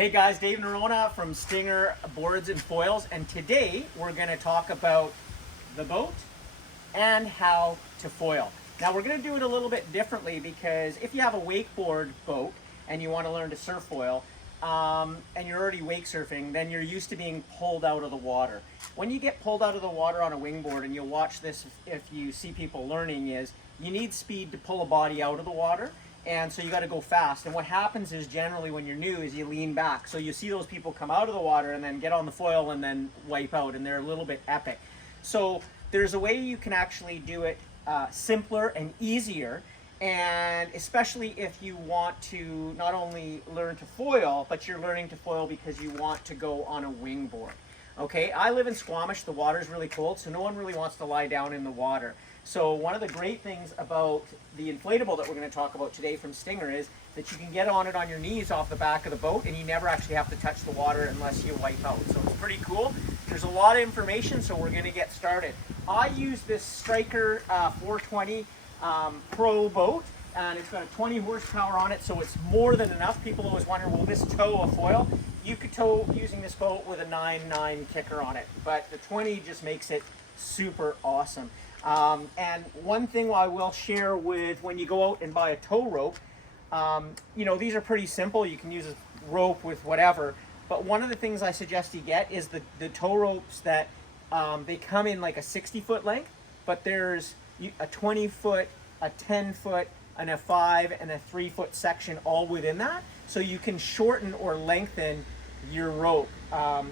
Hey guys, Dave Norona from Stinger Boards and Foils, and today we're going to talk about the boat and how to foil. Now we're going to do it a little bit differently because if you have a wakeboard boat and you want to learn to surf foil, and you're already wake surfing, then you're used to being pulled out of the water. When you get pulled out of the water on a wingboard, and you'll watch this if you see people learning, is you need speed to pull a body out of the water. And so you got to go fast. And what happens is generally when you're new is you lean back. So you see those people come out of the water and then get on the foil and then wipe out, and they're a little bit epic. So there's a way you can actually do it simpler and easier. And especially if you want to not only learn to foil, but you're learning to foil because you want to go on a wingboard. Okay, I live in Squamish. The water's really cold, so no one really wants to lie down in the water. So one of the great things about the inflatable that we're going to talk about today from Stinger is that you can get on it on your knees off the back of the boat, and you never actually have to touch the water unless you wipe out. So it's pretty cool. There's a lot of information, so we're going to get started. I use this Striker 420 Pro boat, and it's got a 20 horsepower on it, so it's more than enough. People always wonder, will this tow a foil? You could tow using this boat with a 9.9 kicker on it, but the 20 just makes it super awesome. And one thing I will share with when you go out and buy a tow rope, you know, these are pretty simple. You can use a rope with whatever, but one of the things I suggest you get is the tow ropes that they come in like a 60-foot length, but there's a 20-foot, a 10-foot, and a 5 and a 3-foot section all within that, so you can shorten or lengthen your rope,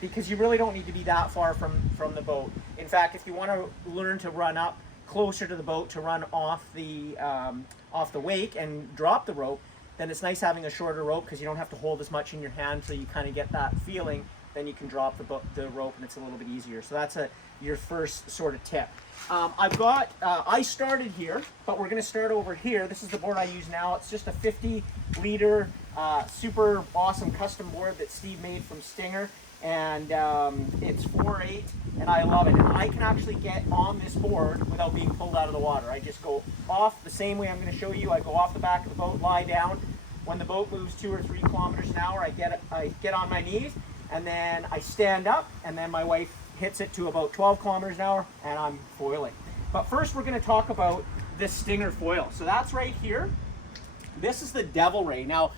because you really don't need to be that far from the boat. In fact, if you want to learn to run up closer to the boat to run off the wake and drop the rope, then it's nice having a shorter rope because you don't have to hold as much in your hand, so you kind of get that feeling. Then you can drop the rope and it's a little bit easier. So that's your first sort of tip. I started here, but we're going to start over here. This is the board I use now. It's just a 50-liter super awesome custom board that Steve made from Stinger, and it's 4/8, and I love it. And I can actually get on this board without being pulled out of the water. I just go off the same way I'm going to show you. I go off the back of the boat, lie down. When the boat moves 2 or 3 kilometers an hour, I get on my knees, and then I stand up, and then my wife hits it to about 12 kilometers an hour, and I'm foiling. But first we're going to talk about this Stinger foil. So that's right here. This is the Devil Ray. Now,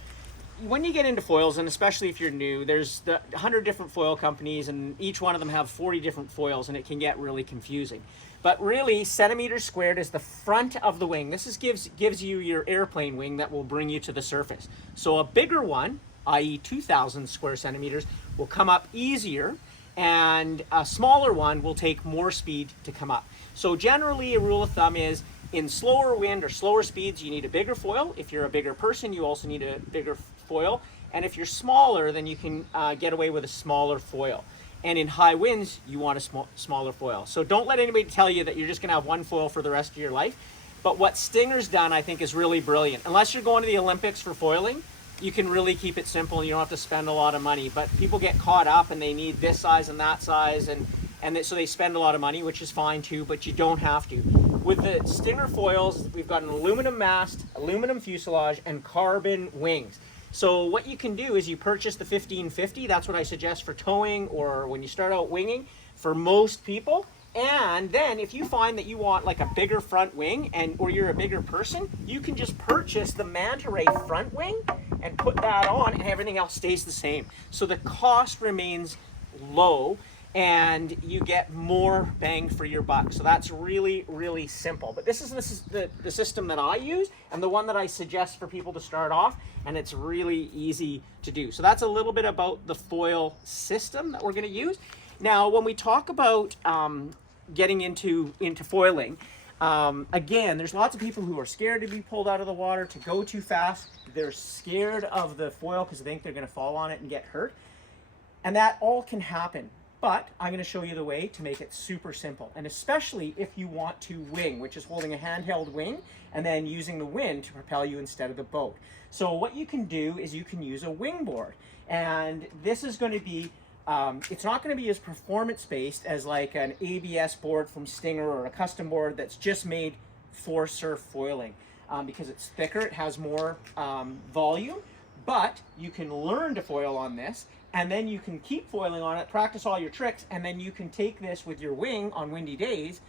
when you get into foils, and especially if you're new, there's 100 different foil companies, and each one of them have 40 different foils, and it can get really confusing. But really, centimeters squared is the front of the wing. This gives you your airplane wing that will bring you to the surface. So a bigger one, i.e. 2,000 square centimeters, will come up easier, and a smaller one will take more speed to come up. So generally, a rule of thumb is in slower wind or slower speeds, you need a bigger foil. If you're a bigger person, you also need a bigger foil. And if you're smaller, then you can get away with a smaller foil. And in high winds, you want a smaller foil. So don't let anybody tell you that you're just gonna have one foil for the rest of your life. But what Stinger's done, I think, is really brilliant. Unless you're going to the Olympics for foiling, you can really keep it simple and you don't have to spend a lot of money. But people get caught up and they need this size and that size, and so they spend a lot of money, which is fine too, but you don't have to. With the Stinger foils, we've got an aluminum mast, aluminum fuselage, and carbon wings. So what you can do is you purchase the 1550, that's what I suggest for towing or when you start out winging for most people. And then if you find that you want like a bigger front wing or you're a bigger person, you can just purchase the Manta Ray front wing and put that on, and everything else stays the same. So the cost remains low and you get more bang for your buck. So that's really, really simple. But this is the system that I use and the one that I suggest for people to start off, and it's really easy to do. So that's a little bit about the foil system that we're gonna use. Now, when we talk about getting into foiling, again, there's lots of people who are scared to be pulled out of the water, to go too fast. They're scared of the foil because they think they're gonna fall on it and get hurt. And that all can happen. But I'm going to show you the way to make it super simple, and especially if you want to wing, which is holding a handheld wing and then using the wind to propel you instead of the boat. So what you can do is you can use a wing board, and this is going to be, it's not going to be as performance-based as like an ABS board from Stinger or a custom board that's just made for surf foiling, because it's thicker, it has more volume, But you can learn to foil on this, and then you can keep foiling on it, practice all your tricks, and then you can take this with your wing on windy days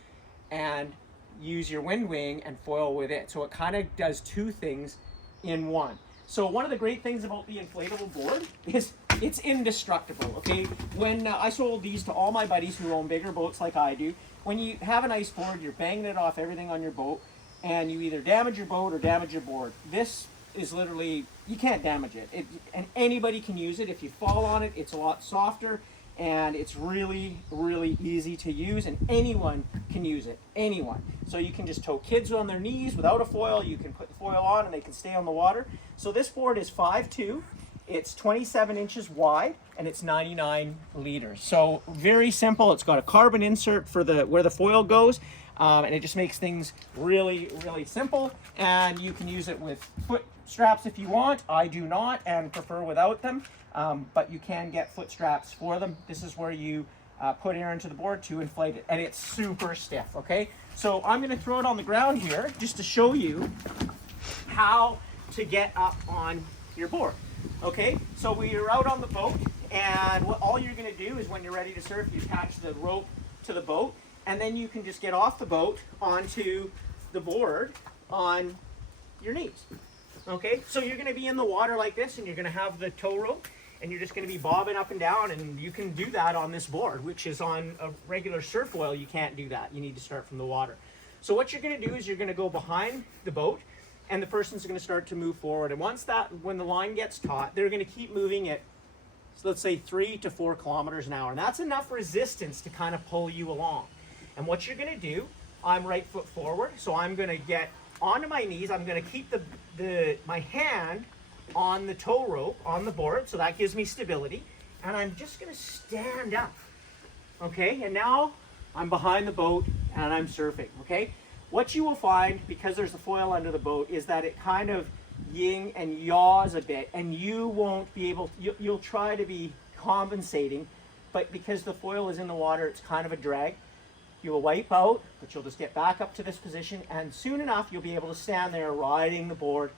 and use your wind wing and foil with it. So it kind of does two things in one. So one of the great things about the inflatable board is it's indestructible, okay? When I sold these to all my buddies who own bigger boats like I do, when you have an ice board, you're banging it off everything on your boat, and you either damage your boat or damage your board. This is literally, you can't damage it. And anybody can use it. If you fall on it, it's a lot softer, and it's really, really easy to use, and anyone can use it, anyone. So you can just tow kids on their knees without a foil. You can put the foil on and they can stay on the water. So this board is 5'2", it's 27 inches wide, and it's 99 liters. So very simple. It's got a carbon insert for where the foil goes, and it just makes things really, really simple. And you can use it with foot straps if you want. I do not and prefer without them. But you can get foot straps for them. This is where you put air into the board to inflate it, and it's super stiff, okay? So I'm gonna throw it on the ground here just to show you how to get up on your board, okay? So we are out on the boat, and all you're gonna do is when you're ready to surf, you attach the rope to the boat, and then you can just get off the boat onto the board on your knees, okay? So you're gonna be in the water like this, and you're gonna have the tow rope, and you're just going to be bobbing up and down, and you can do that on this board, which is on a regular surf foil. You can't do that. You need to start from the water. So what you're going to do is you're going to go behind the boat, and the person's going to start to move forward. And when the line gets taut, they're going to keep moving at, let's say, 3 to 4 kilometers an hour. And that's enough resistance to kind of pull you along. And what you're going to do, I'm right foot forward, so I'm going to get onto my knees. I'm going to keep my hand on the tow rope on the board, so that gives me stability, and I'm just going to stand up, okay? And now I'm behind the boat and I'm surfing, okay? What you will find, because there's a foil under the boat, is that it kind of yin and yaws a bit, and you won't be able to, you'll try to be compensating, but because the foil is in the water, it's kind of a drag. You will wipe out, but you'll just get back up to this position, and soon enough you'll be able to stand there riding the board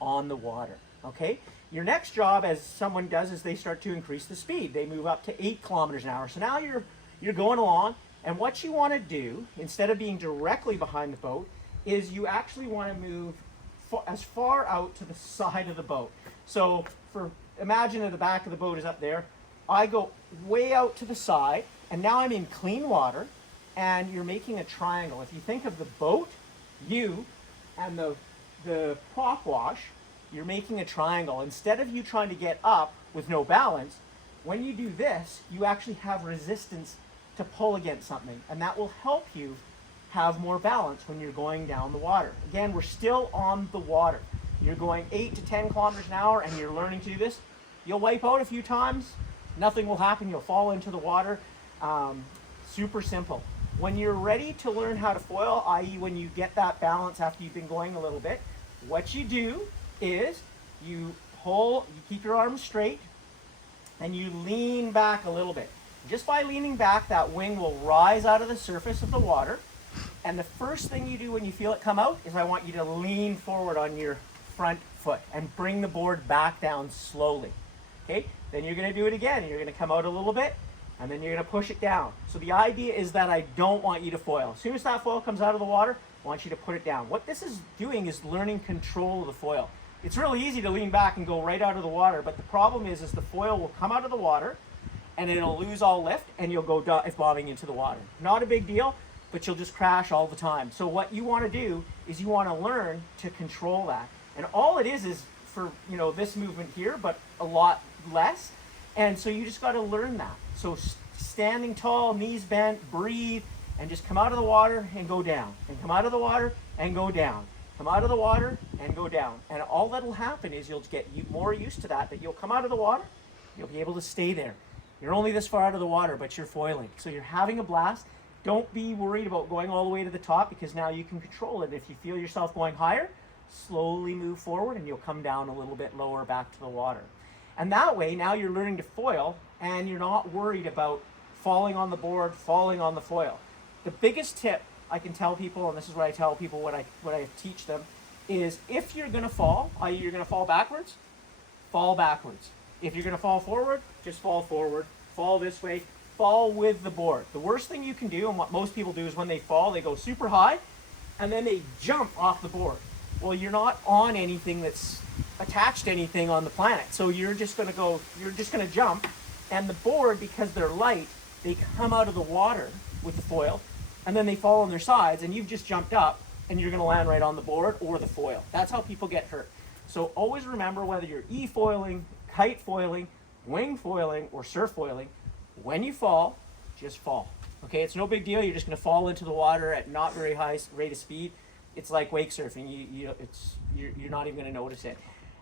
on the water. Okay, your next job, as someone does, is they start to increase the speed. They move up to 8 kilometers an hour. So now you're going along, and what you want to do, instead of being directly behind the boat, is you actually want to move as far out to the side of the boat. So imagine that the back of the boat is up there. I go way out to the side, and now I'm in clean water, and you're making a triangle. If you think of the boat, you, and the prop wash, you're making a triangle. Instead of you trying to get up with no balance, when you do this, you actually have resistance to pull against something, and that will help you have more balance when you're going down the water. Again, we're still on the water. You're going 8 to 10 kilometers an hour, and you're learning to do this. You'll wipe out a few times, nothing will happen, you'll fall into the water. Super simple. When you're ready to learn how to foil, i.e. when you get that balance after you've been going a little bit, what you do is you keep your arms straight, and you lean back a little bit. Just by leaning back, that wing will rise out of the surface of the water, and the first thing you do when you feel it come out is I want you to lean forward on your front foot and bring the board back down slowly. Okay, then you're going to do it again. You're going to come out a little bit, and then you're going to push it down. So the idea is that I don't want you to foil. As soon as that foil comes out of the water, I want you to put it down. What this is doing is learning control of the foil. It's really easy to lean back and go right out of the water, but the problem is the foil will come out of the water, and it'll lose all lift, and you'll go dive bombing into the water. Not a big deal, but you'll just crash all the time. So what you want to do is you want to learn to control that. And all it is for, this movement here, but a lot less. And so you just got to learn that. So standing tall, knees bent, breathe, and just come out of the water and go down, and come out of the water and go down. Come out of the water and go down. And all that'll happen is you'll get more used to that you'll come out of the water, you'll be able to stay there. You're only this far out of the water, but you're foiling. So you're having a blast. Don't be worried about going all the way to the top, because now you can control it. If you feel yourself going higher, slowly move forward, and you'll come down a little bit lower back to the water. And that way, now you're learning to foil, and you're not worried about falling on the board, falling on the foil. The biggest tip I can tell people, and this is what I tell people when I teach them, is if you're going to fall, i.e. you're going to fall backwards, fall backwards. If you're going to fall forward, just fall forward. Fall this way. Fall with the board. The worst thing you can do, and what most people do, is when they fall, they go super high, and then they jump off the board. Well, you're not on anything that's attached to anything on the planet. So you're just going to jump, and the board, because they're light, they come out of the water with the foil, and then they fall on their sides, and you've just jumped up, and you're going to land right on the board or the foil. That's how people get hurt. So always remember, whether you're e-foiling, kite foiling, wing foiling, or surf foiling, when you fall, just fall. Okay, it's no big deal. You're just going to fall into the water at not very high rate of speed. It's like wake surfing. You're not even going to notice it.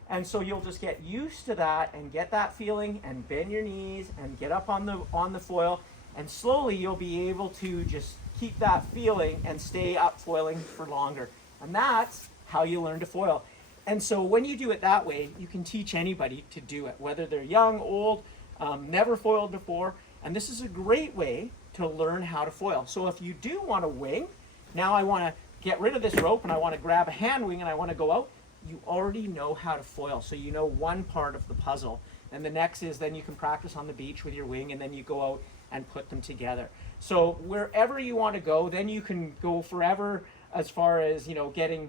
And so you'll just get used to that and get that feeling and bend your knees and get up on the foil, and slowly you'll be able to just keep that feeling and stay up foiling for longer. And that's how you learn to foil. And so when you do it that way, you can teach anybody to do it, whether they're young, old, never foiled before. And this is a great way to learn how to foil. So if you do want to wing, now I want to get rid of this rope and I want to grab a hand wing and I want to go out, you already know how to foil. So you know one part of the puzzle. And the next is then you can practice on the beach with your wing, and then you go out and put them together. So wherever you want to go, then you can go forever as far as, getting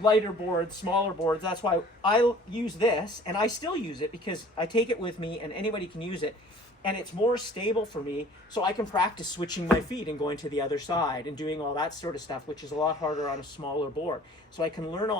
lighter boards, smaller boards. That's why I use this, and I still use it because I take it with me and anybody can use it. And it's more stable for me, so I can practice switching my feet and going to the other side and doing all that sort of stuff, which is a lot harder on a smaller board. So I can learn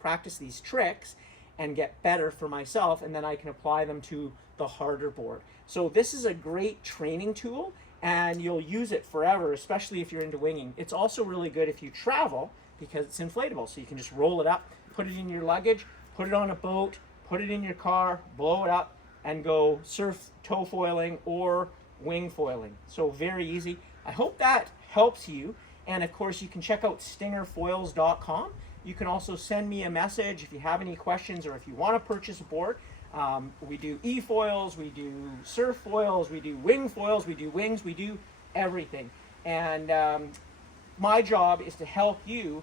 practice these tricks and get better for myself, and then I can apply them to the harder board. So this is a great training tool, and you'll use it forever, especially if you're into winging. It's also really good if you travel because it's inflatable, so you can just roll it up, put it in your luggage, put it on a boat, put it in your car, blow it up, and go surf tow foiling or wing foiling. So very easy. I hope that helps you. And of course, you can check out stingerfoils.com. You can also send me a message if you have any questions or if you want to purchase a board. We do e-foils, we do surf foils, we do wing foils, we do wings, we do everything. And my job is to help you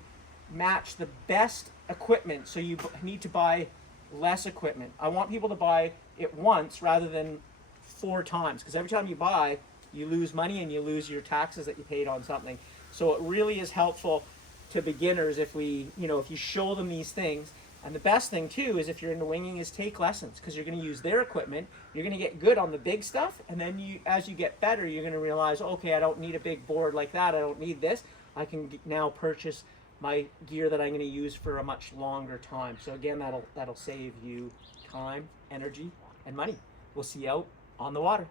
match the best equipment, so you need to buy less equipment. I want people to buy it once rather than 4 times, because every time you buy, you lose money and you lose your taxes that you paid on something. So it really is helpful to beginners if if you show them these things. And the best thing too is, if you're into winging, is take lessons, because you're going to use their equipment. You're going to get good on the big stuff, and then as you get better, you're going to realize, okay, I don't need a big board like that. I don't need this. I can now purchase my gear that I'm going to use for a much longer time. So again, that'll save you time, energy, and money. We'll see you out on the water.